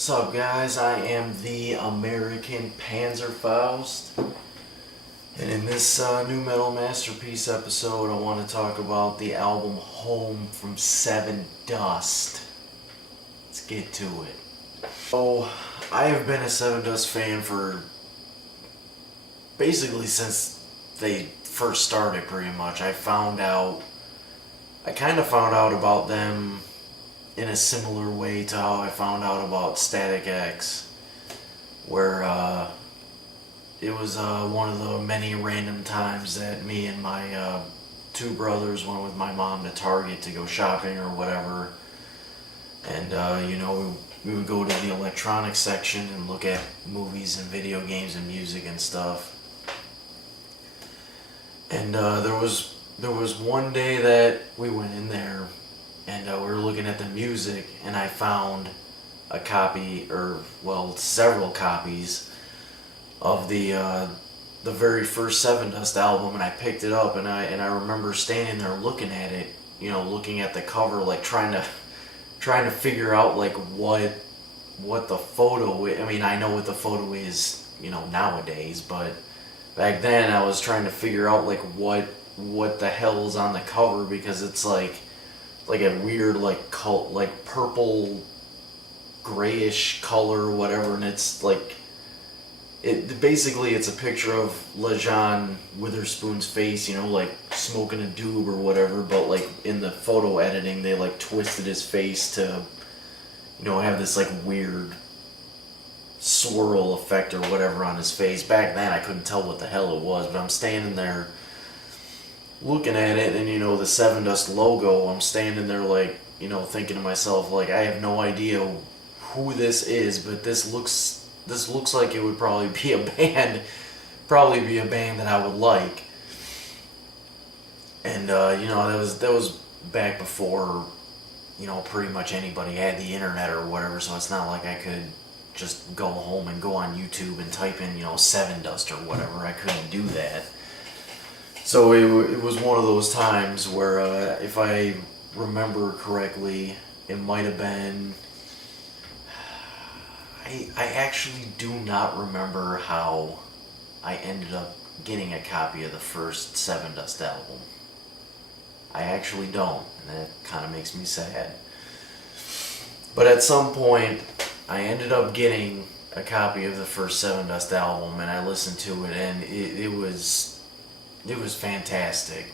What's up, guys? I am the American Panzerfaust, and in this new metal masterpiece episode, I want to talk about the album Home from Sevendust. Let's get to it. So, I have been a Sevendust fan for basically since they first started, pretty much. I kind of found out about them in a similar way to how I found out about Static X, where it was one of the many random times that me and my two brothers went with my mom to Target to go shopping or whatever, and we would go to the electronics section and look at movies and video games and music and stuff. And there was one day that we went in there, and we were looking at the music, and I found a copy, several copies of the very first Sevendust album, and I picked it up, and I remember standing there looking at it, looking at the cover, like trying to figure out like what the photo is. I mean, I know what the photo is, nowadays, but back then I was trying to figure out like what the hell is on the cover, because it's like a weird like purple grayish color or whatever, and it's like it's a picture of LeJean Witherspoon's face, like smoking a doob or whatever, but like in the photo editing they like twisted his face to have this like weird swirl effect or whatever on his face. Back then I couldn't tell what the hell it was, but I'm standing there looking at it, and the Sevendust logo, I'm standing there like, thinking to myself, like, I have no idea who this is, but this looks like it would probably be a band that I would like. And that was back before pretty much anybody had the internet or whatever, so it's not like I could just go home and go on YouTube and type in Sevendust or whatever. I couldn't do that. So it was one of those times where, if I remember correctly, it might have been... I actually do not remember how I ended up getting a copy of the first Sevendust album. I actually don't, and that kind of makes me sad. But at some point, I ended up getting a copy of the first Sevendust album, and I listened to it, and it was fantastic.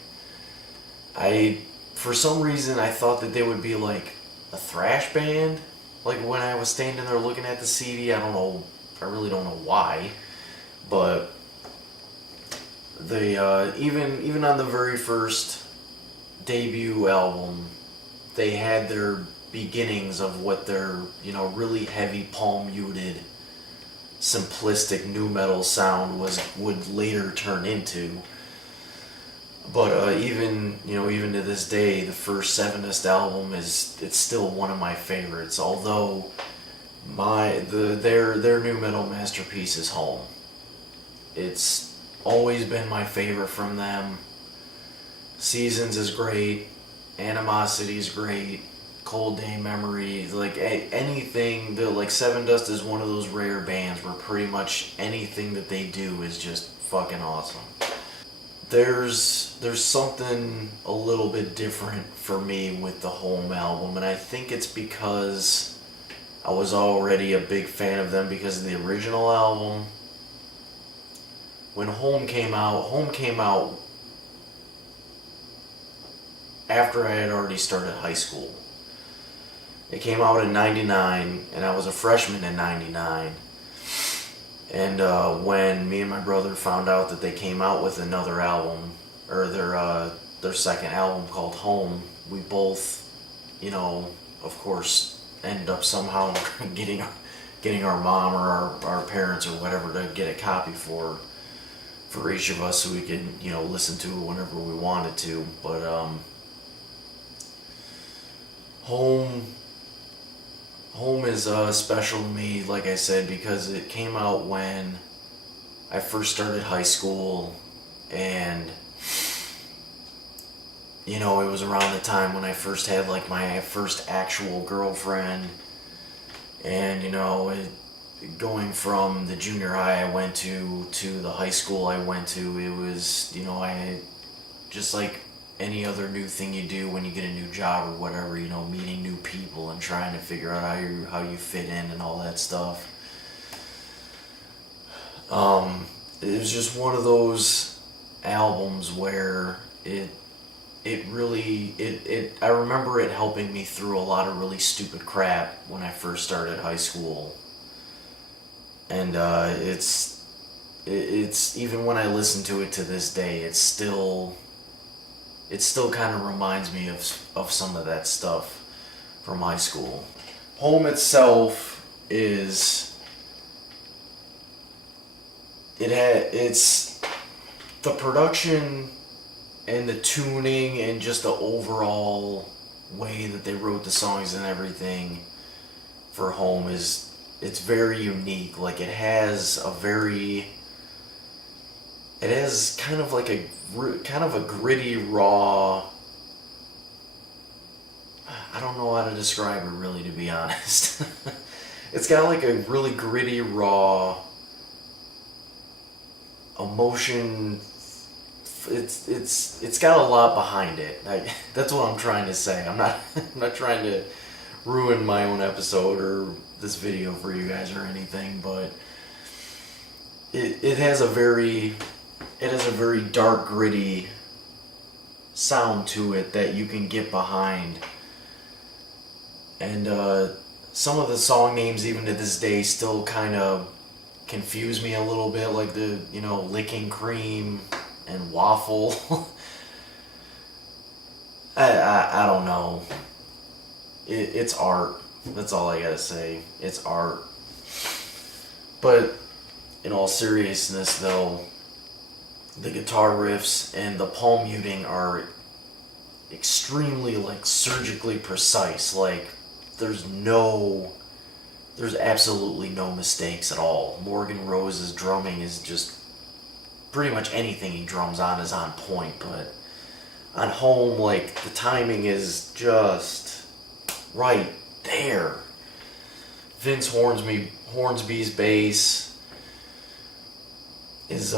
For some reason, I thought that they would be like a thrash band. Like when I was standing there looking at the CD, I really don't know why, but they even on the very first debut album, they had their beginnings of what their really heavy palm muted, simplistic nu metal sound would later turn into. But even to this day, the first Sevendust album it's still one of my favorites. Although their nu metal masterpiece is Home. It's always been my favorite from them. Seasons is great, Animosity is great, Cold Day Memory, like anything. Like Sevendust is one of those rare bands where pretty much anything that they do is just fucking awesome. There's something a little bit different for me with the Home album, and I think it's because I was already a big fan of them because of the original album. When Home came out after I had already started high school. It came out in '99, and I was a freshman in '99. And when me and my brother found out that they came out with another album, or their second album called Home, we both, of course, ended up somehow getting our mom or our parents or whatever to get a copy for each of us, so we could listen to it whenever we wanted to. But Home is special to me, like I said, because it came out when I first started high school, and it was around the time when I first had like my first actual girlfriend, And, going from the junior high I went to the high school I went to, it was, I just like any other new thing you do when you get a new job or whatever, meeting new people and trying to figure out how you fit in and all that stuff. It was just one of those albums where I remember it helping me through a lot of really stupid crap when I first started high school. And it's even when I listen to it to this day, it still kind of reminds me of some of that stuff from high school. Home itself it's the production and the tuning and just the overall way that they wrote the songs and everything for Home it's very unique. Like it has kind of like a gritty, raw, I don't know how to describe it really, to be honest. It's got like a really gritty, raw emotion. It's got a lot behind it. That's what I'm trying to say. I'm not trying to ruin my own episode or this video for you guys or anything, but it has a very dark, gritty sound to it that you can get behind. And some of the song names, even to this day, still kind of confuse me a little bit, like the Licking Cream and Waffle. I don't know. It's art. That's all I gotta say. It's art. But in all seriousness, though, the guitar riffs and the palm muting are extremely surgically precise. Like there's absolutely no mistakes at all. Morgan Rose's drumming is just pretty much anything he drums on is on point, but on Home, the timing is just right there. Vince Hornsby's bass is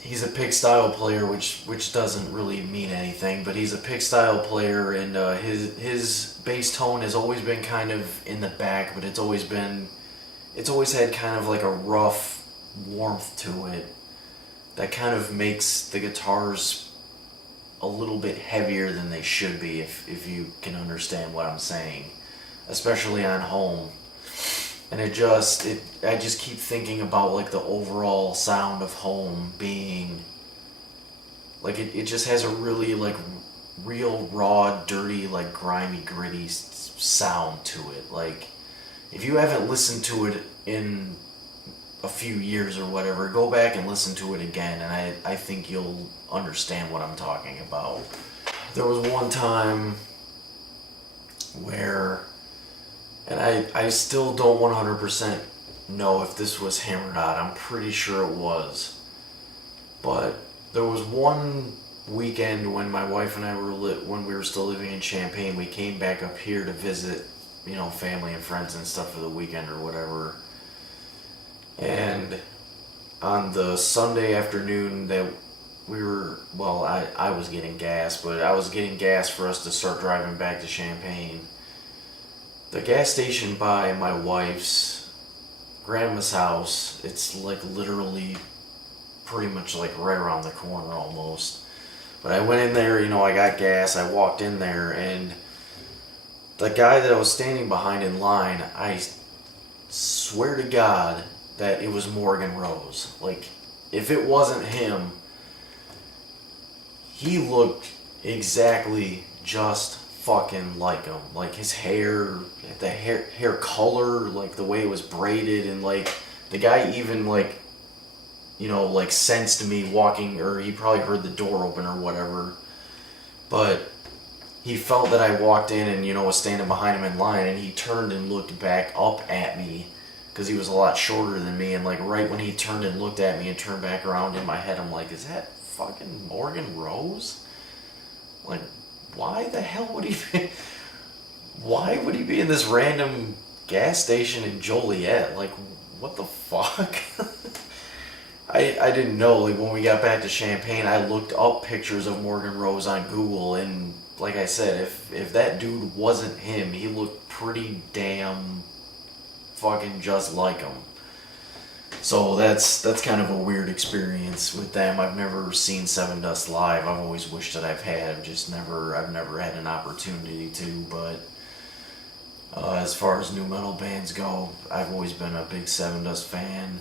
he's a pick style player, which doesn't really mean anything, but he's a pick style player, and his bass tone has always been kind of in the back, but it's always had kind of like a rough warmth to it that kind of makes the guitars a little bit heavier than they should be, if you can understand what I'm saying, especially on Home. And I just keep thinking about the overall sound of Home being it just has a really real raw, dirty, grimy, gritty sound to it. If you haven't listened to it in a few years or whatever, go back and listen to it again, and I think you'll understand what I'm talking about. There was one time where, and I still don't 100% know if this was him or not. I'm pretty sure it was. But there was one weekend when my wife and I when we were still living in Champaign, we came back up here to visit, family and friends and stuff for the weekend or whatever. And on the Sunday afternoon that I was getting gas, but I was getting gas for us to start driving back to Champaign. The gas station by my wife's grandma's house, it's literally pretty much right around the corner almost. But I went in there, I got gas, I walked in there, and the guy that I was standing behind in line, I swear to God that it was Morgan Rose. If it wasn't him, he looked exactly just fucking like him. His hair, the hair color, the way it was braided, and the guy even sensed me walking, or he probably heard the door open or whatever, but he felt that I walked in and was standing behind him in line, and he turned and looked back up at me because he was a lot shorter than me, and right when he turned and looked at me and turned back around, in my head I'm like, is that fucking Morgan Rose? Why the hell would he be in this random gas station in Joliet. Like, what the fuck? I didn't know. Like, when we got back to Champaign, I looked up pictures of Morgan Rose on Google, and like I said, if that dude wasn't him, he looked pretty damn fucking just like him. So that's kind of a weird experience with them. I've never seen Sevendust live. I've always wished that I've never had an opportunity to. But as far as new metal bands go, I've always been a big Sevendust fan.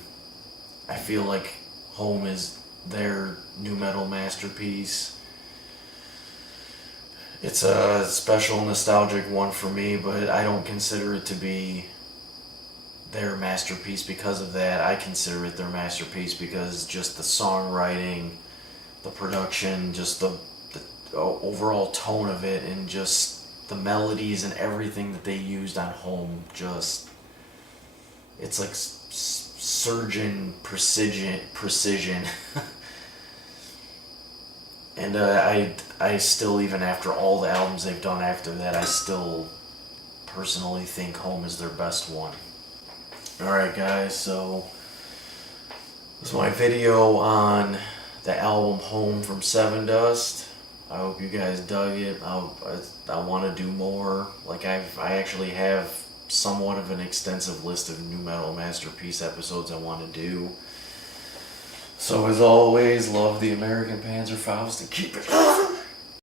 I feel like Home is their new metal masterpiece. It's a special, nostalgic one for me, but I don't consider it to be their masterpiece because of that. I consider it their masterpiece because just the songwriting, the production, just the overall tone of it, and just the melodies and everything that they used on Home, just, it's like surgeon precision. And I still, even after all the albums they've done after that, I still personally think Home is their best one. Alright guys, so this is my video on the album Home from Sevendust. I hope you guys dug it. I want to do more. Like, I actually have somewhat of an extensive list of new metal masterpiece episodes I want to do. So as always, love the American Panzerfaust and keep it